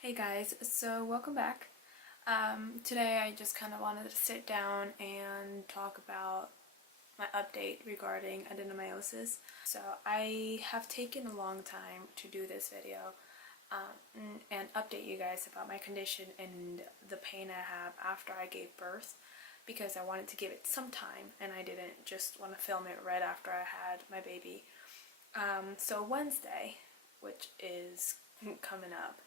Hey guys, so welcome back. Today I just kind of wanted to sit down and talk about my update regarding adenomyosis. So I have taken a long time to do this video and update you guys about my condition and the pain I have after I gave birth because I wanted to give it some time and I didn't just want to film it right after I had my baby. So Wednesday, which is coming up,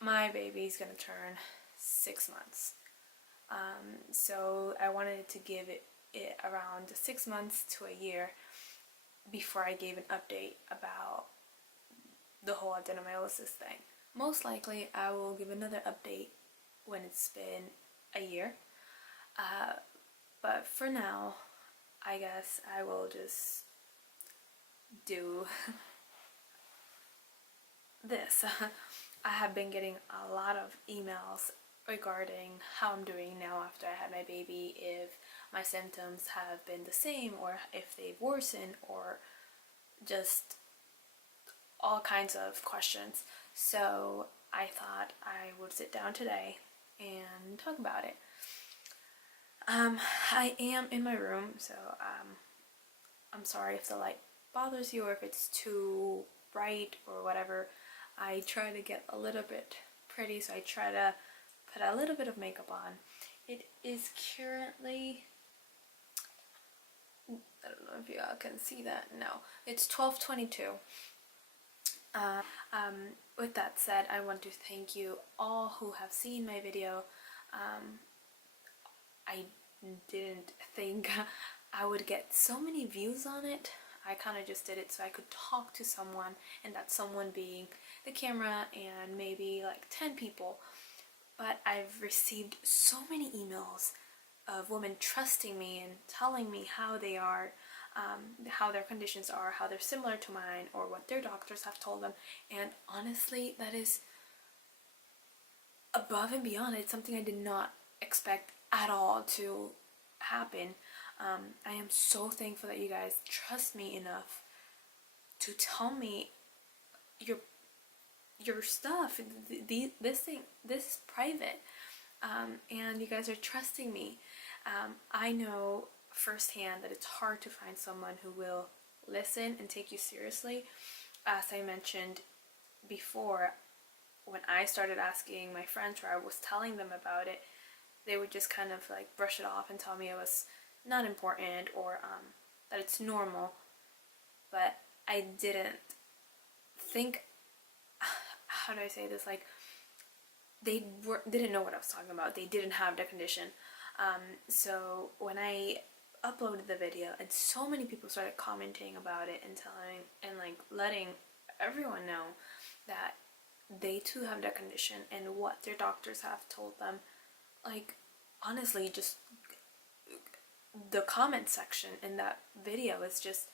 my baby's gonna turn 6 months. So I wanted to give it around 6 months to a year before I gave an update about the whole adenomyosis thing. Most likely I will give another update when it's been a year. But for now, I guess I will just do this. I have been getting a lot of emails regarding how I'm doing now after I had my baby, if my symptoms have been the same or if they've worsened, or just all kinds of questions. So I thought I would sit down today and talk about it. I am in my room, so I'm sorry if the light bothers you or if it's too bright or whatever. I try to get a little bit pretty, so I try to put a little bit of makeup on. It is currently, I don't know if you all can see that. No, it's 12:22. With that said, I want to thank you all who have seen my video. I didn't think I would get so many views on it. I kind of just did it so I could talk to someone, and that someone being the camera and maybe like 10 people. But I've received so many emails of women trusting me and telling me how they are, how their conditions are, how they're similar to mine, or what their doctors have told them. And honestly, that is above and beyond. It's something I did not expect at all to happen. I am so thankful that you guys trust me enough to tell me your stuff. This is private, and you guys are trusting me. I know firsthand that it's hard to find someone who will listen and take you seriously. As I mentioned before, when I started asking my friends or I was telling them about it, they would just kind of like brush it off and tell me it was not important, or that it's normal. But I didn't think, how do I say this, like didn't know what I was talking about. They didn't have the condition. So when I uploaded the video and so many people started commenting about it and telling and like letting everyone know that they too have the condition and what their doctors have told them, like honestly, just the comment section in that video is just,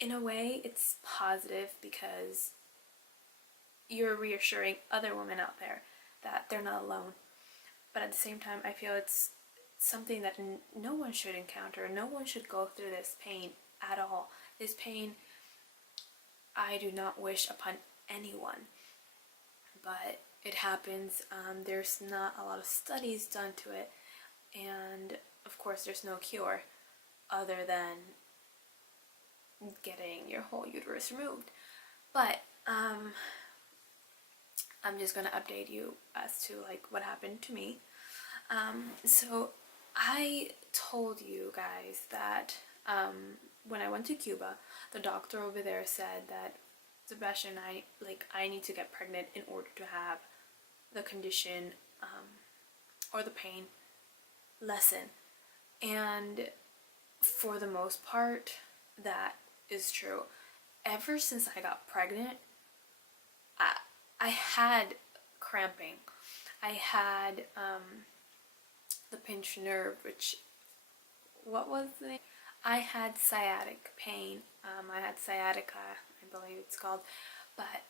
in a way, it's positive because you're reassuring other women out there that they're not alone. But at the same time, I feel it's something that no one should encounter. No one should go through this pain at all. This pain, I do not wish upon anyone. But it happens. There's not a lot of studies done to it. And of course, there's no cure other than getting your whole uterus removed. But I'm just gonna update you as to like what happened to me. So I told you guys that when I went to Cuba, the doctor over there said that, Sebastian, I need to get pregnant in order to have the condition or the pain lessen. And for the most part, that is true. Ever since I got pregnant, I had cramping. I had the pinched nerve, which, what was the name? I had sciatic pain. I had sciatica, I believe it's called. But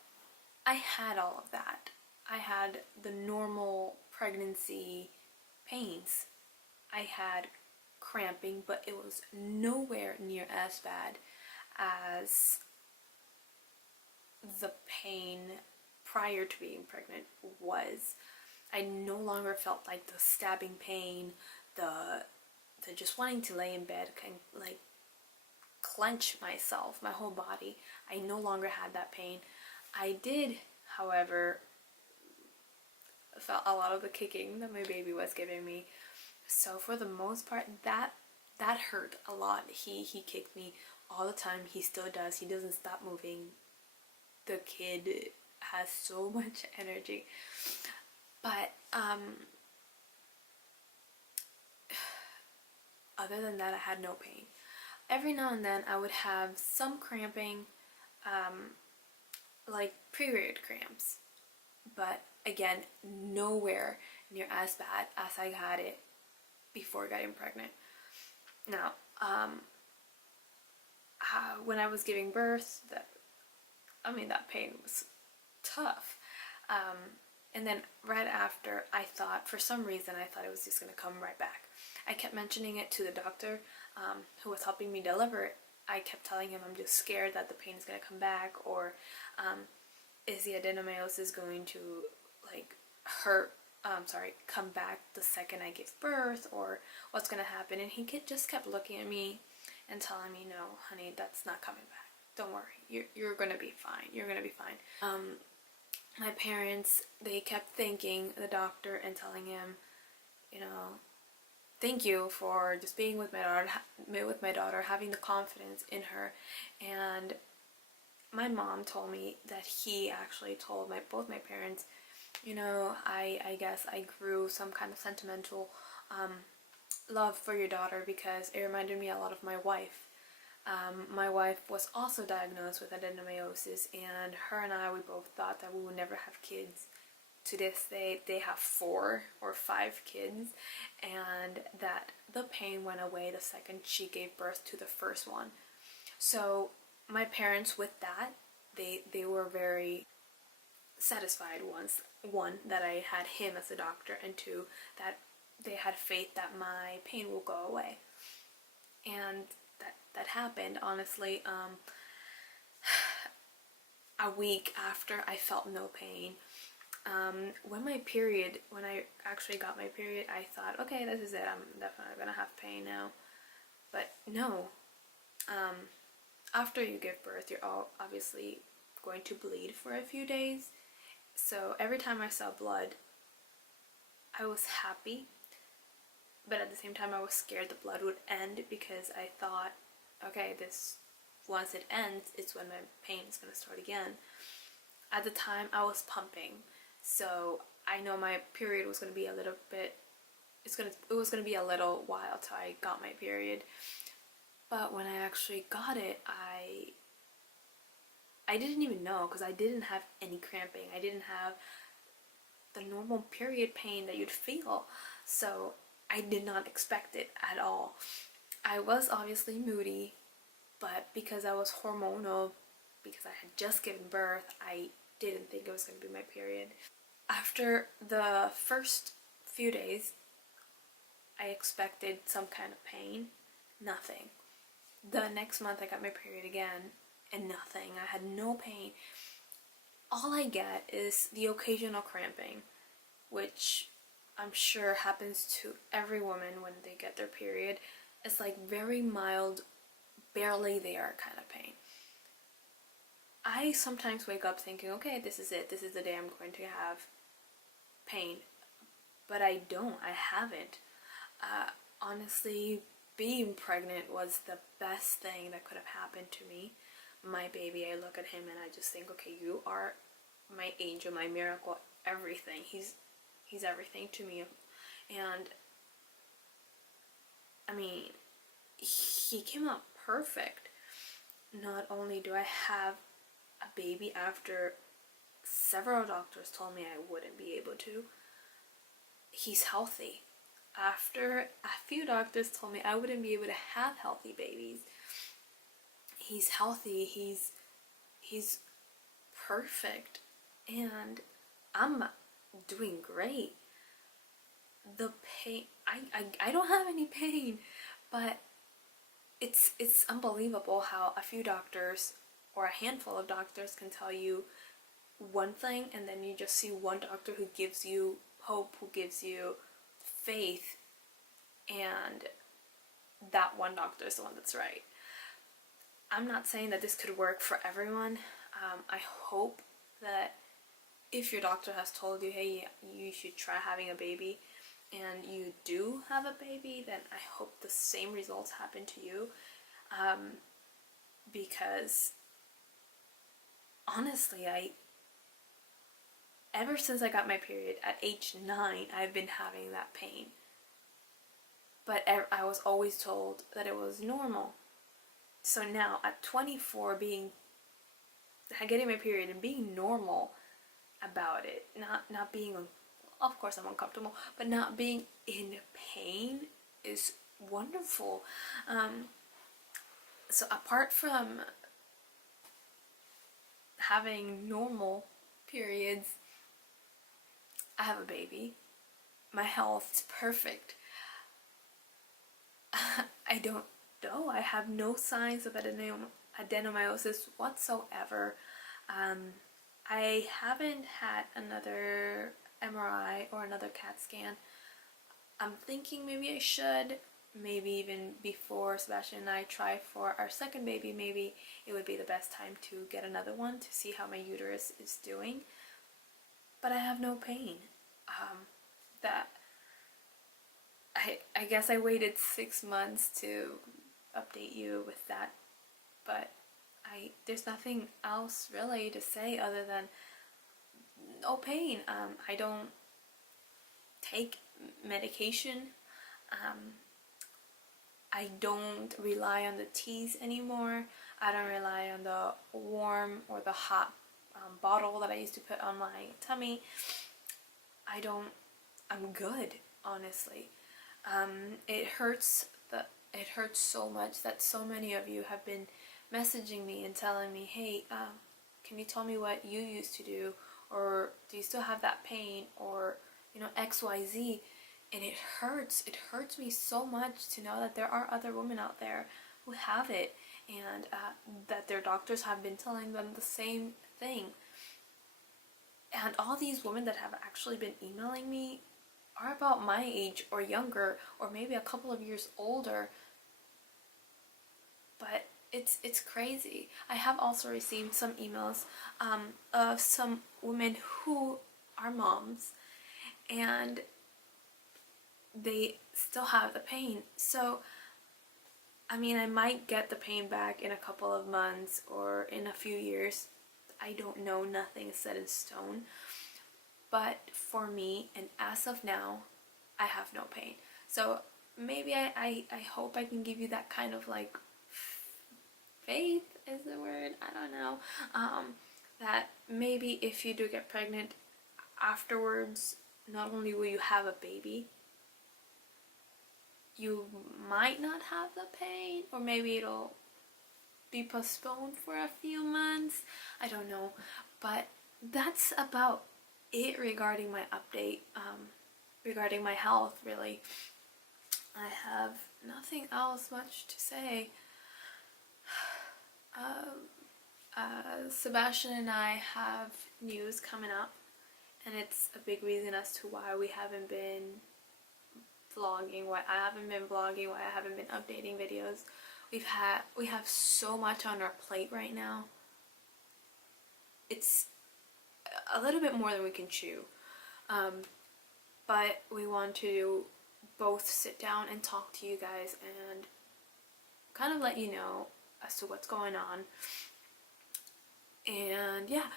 I had all of that. I had the normal pregnancy pains. I had cramping, but it was nowhere near as bad as the pain prior to being pregnant was. I no longer felt like the stabbing pain, the just wanting to lay in bed, kind of like clench myself, my whole body. I no longer had that pain. I did, however, felt a lot of the kicking that my baby was giving me. So for the most part, that hurt a lot. He kicked me all the time. He still does. He doesn't stop moving. The kid has so much energy. But other than that, I had no pain. Every now and then I would have some cramping, like period cramps, but again, nowhere near as bad as I had it before getting pregnant. Now, when I was giving birth, that pain was tough. And then right after, I thought, for some reason, I thought it was just going to come right back. I kept mentioning it to the doctor who was helping me deliver it. I kept telling him I'm just scared that the pain is going to come back, or is the adenomyosis going to like come back the second I give birth, or what's going to happen? And he just kept looking at me and telling me, no, honey, that's not coming back. Don't worry, you're going to be fine. You're going to be fine. My parents, they kept thanking the doctor and telling him, thank you for just being with my daughter, having the confidence in her. And my mom told me that he actually told both my parents, I guess I grew some kind of sentimental love for your daughter because it reminded me a lot of my wife. My wife was also diagnosed with adenomyosis, and her and I, we both thought that we would never have kids. To this day, they have 4 or 5 kids, and that the pain went away the second she gave birth to the first one. So my parents, with that, they were very satisfied. One, that I had him as a doctor, and 2, that they had faith that my pain will go away. And that happened, honestly. A week after, I felt no pain. When I actually got my period, I thought, okay, this is it, I'm definitely gonna have pain now. But no. After you give birth, you're obviously going to bleed for a few days. So every time I saw blood, I was happy, but at the same time I was scared the blood would end, because I thought, okay, once it ends, it's when my pain is going to start again. At the time, I was pumping, so I know my period was going to be a little bit, it was going to be a little while till I got my period. But when I actually got it, I didn't even know, because I didn't have any cramping. I didn't have the normal period pain that you'd feel, so I did not expect it at all. I was obviously moody, but because I was hormonal, because I had just given birth, I didn't think it was going to be my period. After the first few days, I expected some kind of pain. Nothing. The next month I got my period again, and nothing. I had no pain. All I get is the occasional cramping, which I'm sure happens to every woman when they get their period. It's like very mild, barely there kind of pain. I sometimes wake up thinking, okay, this is it. This is the day I'm going to have pain. But I don't. I haven't. Honestly, being pregnant was the best thing that could have happened to me. My baby, I look at him and I just think, okay, you are my angel, my miracle, everything. He's everything to me. And I mean, he came out perfect. Not only do I have a baby after several doctors told me I wouldn't be able to, he's healthy. After a few doctors told me I wouldn't be able to have healthy babies, he's healthy. He's perfect, and I'm doing great. The pain, I don't have any pain, but it's unbelievable how a few doctors or a handful of doctors can tell you one thing and then you just see one doctor who gives you hope, who gives you faith, and that one doctor is the one that's right. I'm not saying that this could work for everyone. I hope that if your doctor has told you, hey, you should try having a baby, and you do have a baby, then I hope the same results happen to you. Because honestly, ever since I got my period at age 9, I've been having that pain. But I was always told that it was normal. So now at 24, getting my period and being normal about it, not being, of course I'm uncomfortable, but not being in pain is wonderful. So apart from having normal periods, I have a baby. My health is perfect. I don't know. I have no signs of adenomyosis whatsoever. I haven't had another MRI or another CAT scan. I'm thinking maybe I should. Maybe even before Sebastian and I try for our second baby, maybe it would be the best time to get another one to see how my uterus is doing. But I have no pain. I guess I waited 6 months to update you with that, but there's nothing else really to say other than no pain. I don't take medication. I don't rely on the teas anymore. I don't rely on the warm or the hot bottle that I used to put on my tummy. I'm good, honestly. It hurts so much that so many of you have been messaging me and telling me, hey, can you tell me what you used to do, or do you still have that pain, or XYZ. And it hurts me so much to know that there are other women out there who have it, and that their doctors have been telling them the same thing. And all these women that have actually been emailing me are about my age or younger, or maybe a couple of years older. But it's crazy. I have also received some emails of some women who are moms, and they still have the pain. So I mean, I might get the pain back in a couple of months or in a few years. I don't know, nothing is set in stone. But for me, and as of now, I have no pain. So maybe I hope I can give you that kind of like faith is the word, I don't know, that maybe if you do get pregnant afterwards, not only will you have a baby, you might not have the pain, or maybe it'll be postponed for a few months. I don't know, but that's about it regarding my update, regarding my health, really. I have nothing else much to say. Sebastian and I have news coming up, and it's a big reason as to why we haven't been vlogging, why I haven't been vlogging, why I haven't been updating videos. We have so much on our plate right now. It's a little bit more than we can chew, but we want to both sit down and talk to you guys and kind of let you know as to what's going on. And yeah,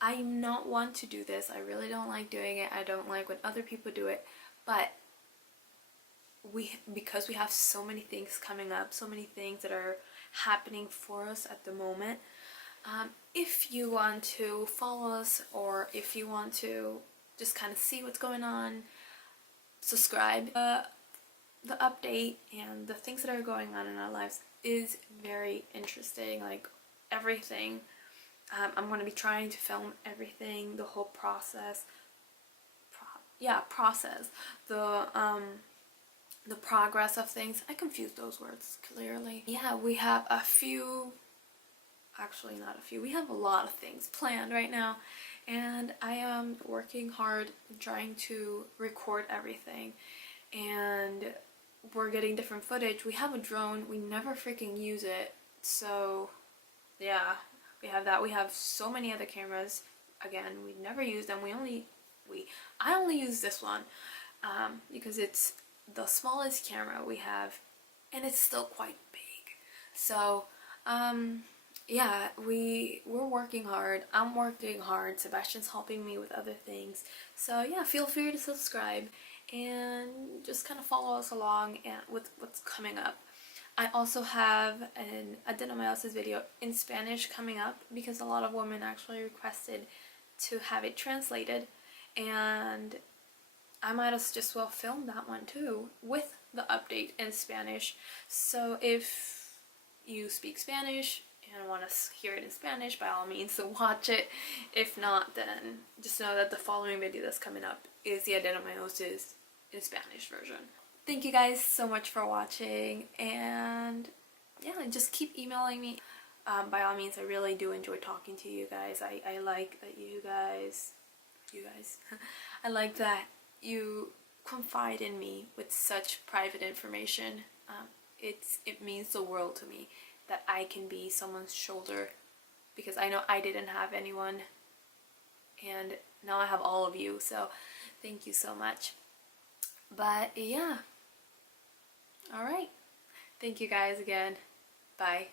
I'm not one to do this. I really don't like doing it. I don't like when other people do it, but because we have so many things coming up, so many things that are happening for us at the moment, if you want to follow us, or if you want to just kind of see what's going on, subscribe. The update and the things that are going on in our lives is very interesting, like everything. I'm going to be trying to film everything, the whole process. Process. The progress of things. I confused those words clearly. Yeah, we have a few actually not a few, we have a lot of things planned right now, and I am working hard trying to record everything, and we're getting different footage. We have a drone, we never freaking use it, so yeah, we have that. We have so many other cameras, again, we never use them. I only use this one because it's the smallest camera we have, and it's still quite big. So yeah, we're working hard. I'm working hard. Sebastian's helping me with other things. So yeah, feel free to subscribe and just kind of follow us along and with what's coming up. I also have an adenomyosis video in Spanish coming up because a lot of women actually requested to have it translated, and I might as just well film that one too with the update in Spanish. So if you speak Spanish and want to hear it in Spanish, by all means, so watch it. If not, then just know that the following video that's coming up is the adenomyosis in Spanish version. Thank you guys so much for watching, and yeah, just keep emailing me. By all means, I really do enjoy talking to you guys. I like that you guys I like that you confide in me with such private information. It means the world to me that I can be someone's shoulder, because I know I didn't have anyone, and now I have all of you, so thank you so much. But yeah, alright, thank you guys again. Bye.